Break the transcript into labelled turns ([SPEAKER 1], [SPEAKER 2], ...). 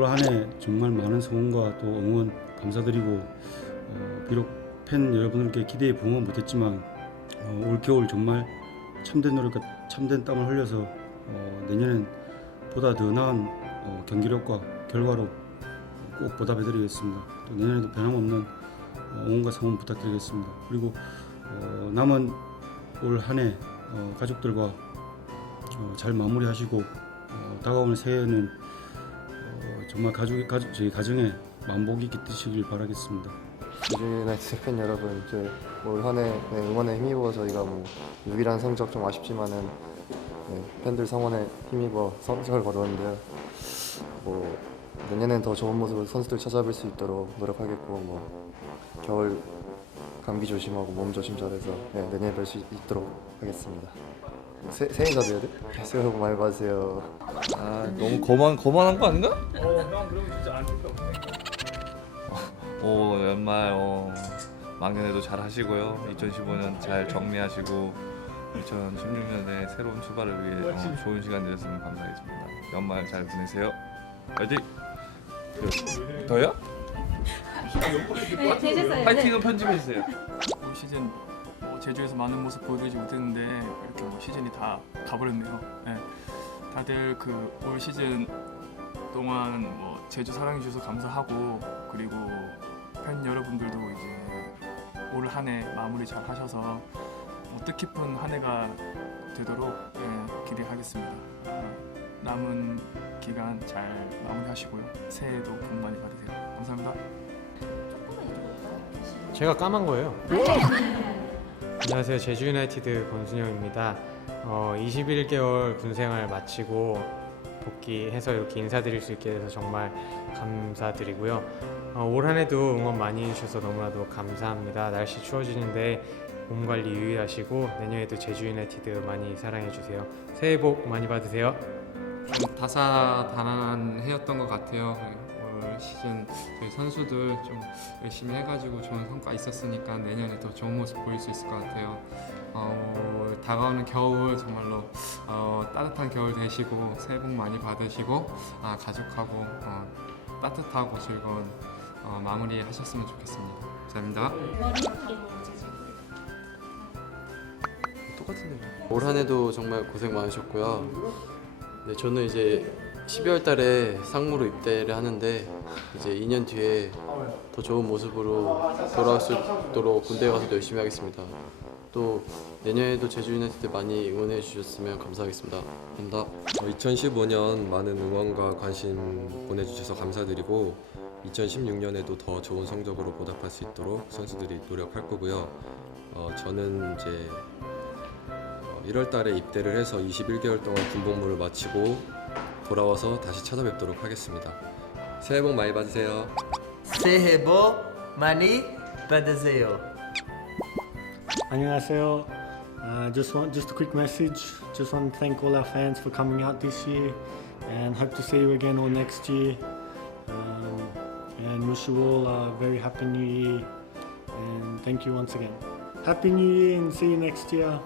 [SPEAKER 1] 올 한 해 정말 많은 성원과 또 응원 감사드리고 어, 비록 팬 여러분들께 기대에 부응은 못했지만 어, 올 겨울 정말 참된 노력과 참된 땀을 흘려서 어, 내년엔 보다 더 나은 어, 경기력과 결과로 꼭 보답해드리겠습니다. 또 내년에도 변함없는 어, 응원과 성원 부탁드리겠습니다. 그리고 어, 남은 올 한해 어, 가족들과 어, 잘 마무리하시고 어, 다가오는 새해에는 어, 정말 가족 가족 저희 가정에 만복이 깃드시길 바라겠습니다.
[SPEAKER 2] 유나이티드 팬 여러분, 이제 올 한해 네, 응원에 힘입어 저희가 뭐 유일한 성적 좀 아쉽지만은 네, 팬들 성원에 힘입어 성적을 거두었는데요. 뭐 내년엔 더 좋은 모습으로 선수들 찾아뵐 수 있도록 노력하겠고 뭐 겨울 감기 조심하고 몸 조심 잘해서 네, 내년에 뵐 수 있도록 하겠습니다. 새, 새해 인사도 해야 돼? 새해 복 많이 받으세요.
[SPEAKER 3] 아 너무 거만 거만한 거 아닌가? 어형 그러면 진짜 안 필요 없네.
[SPEAKER 4] 오 연말 어, 막년에도 잘 하시고요. 2015년 잘 정리하시고 2016년에 새로운 출발을 위해 어, 좋은 시간 되셨으면 감사하겠습니다. 연말 잘 보내세요. 화이팅!
[SPEAKER 3] 그, 더요? 네, 되셨어요. 파이팅은 편집해 주세요.
[SPEAKER 5] 올 시즌 뭐 제주에서 많은 모습 보여드리지 못했는데 이렇게 뭐 시즌이 다 가버렸네요. 네. 다들 그 올 시즌 동안 뭐 제주 사랑해 주셔서 감사하고 그리고 팬 여러분들도 이제 올 한 해 마무리 잘 하셔서 뭐 뜻깊은 한 해가 되도록 예, 기대하겠습니다. 어, 남은 기간 잘 마무리하시고요. 새해도 복 많이 받으세요. 감사합니다.
[SPEAKER 6] 제가 까만 거예요. 안녕하세요. 제주 유나이티드 권순영입니다. 어, 21개월 군 생활 마치고 복귀해서 이렇게 인사드릴 수 있게 돼서 정말 감사드리고요. 어, 올 한해도 응원 많이 해주셔서 너무나도 감사합니다. 날씨 추워지는데 몸 관리 유의하시고 내년에도 제주 유나이티드 많이 사랑해 주세요. 새해 복 많이 받으세요.
[SPEAKER 7] 좀 다사다난한 해였던 것 같아요. 올 시즌 저희 선수들 좀 열심히 해가지고 좋은 성과 있었으니까 내년에 더 좋은 모습 보일 수 있을 것 같아요. 어, 다가오는 겨울 정말로 어, 따뜻한 겨울 되시고 새해 복 많이 받으시고 아, 가족하고 어, 따뜻하고 즐거운 어, 마무리 하셨으면 좋겠습니다. 감사합니다.
[SPEAKER 8] 올 한해도 정말 고생 많으셨고요. 네, 저는 이제 12월 달에 상무로 입대를 하는데 이제 2년 뒤에 더 좋은 모습으로 돌아올 수 있도록 군대에 가서 열심히 하겠습니다. 또 내년에도 제주 유나이티드 많이 응원해 주셨으면 감사하겠습니다. 감사합니다.
[SPEAKER 9] 2015년 많은 응원과 관심 보내주셔서 감사드리고 2016년에도 더 좋은 성적으로 보답할 수 있도록 선수들이 노력할 거고요. 어, 저는 이제 1월 달에 입대를 해서 21개월 동안 군복무를 마치고 돌아와서 다시 찾아뵙도록 하겠습니다. 새해 복 많이 받으세요.
[SPEAKER 10] 새해 복 많이 받으세요.
[SPEAKER 11] 안녕하세요. Uh, just want just a quick message. Just want to thank all our fans for coming out this year, and hope to see you again all next year. Um, and wish you all a very happy new year. And thank you once again. Happy New Year, and see you next year.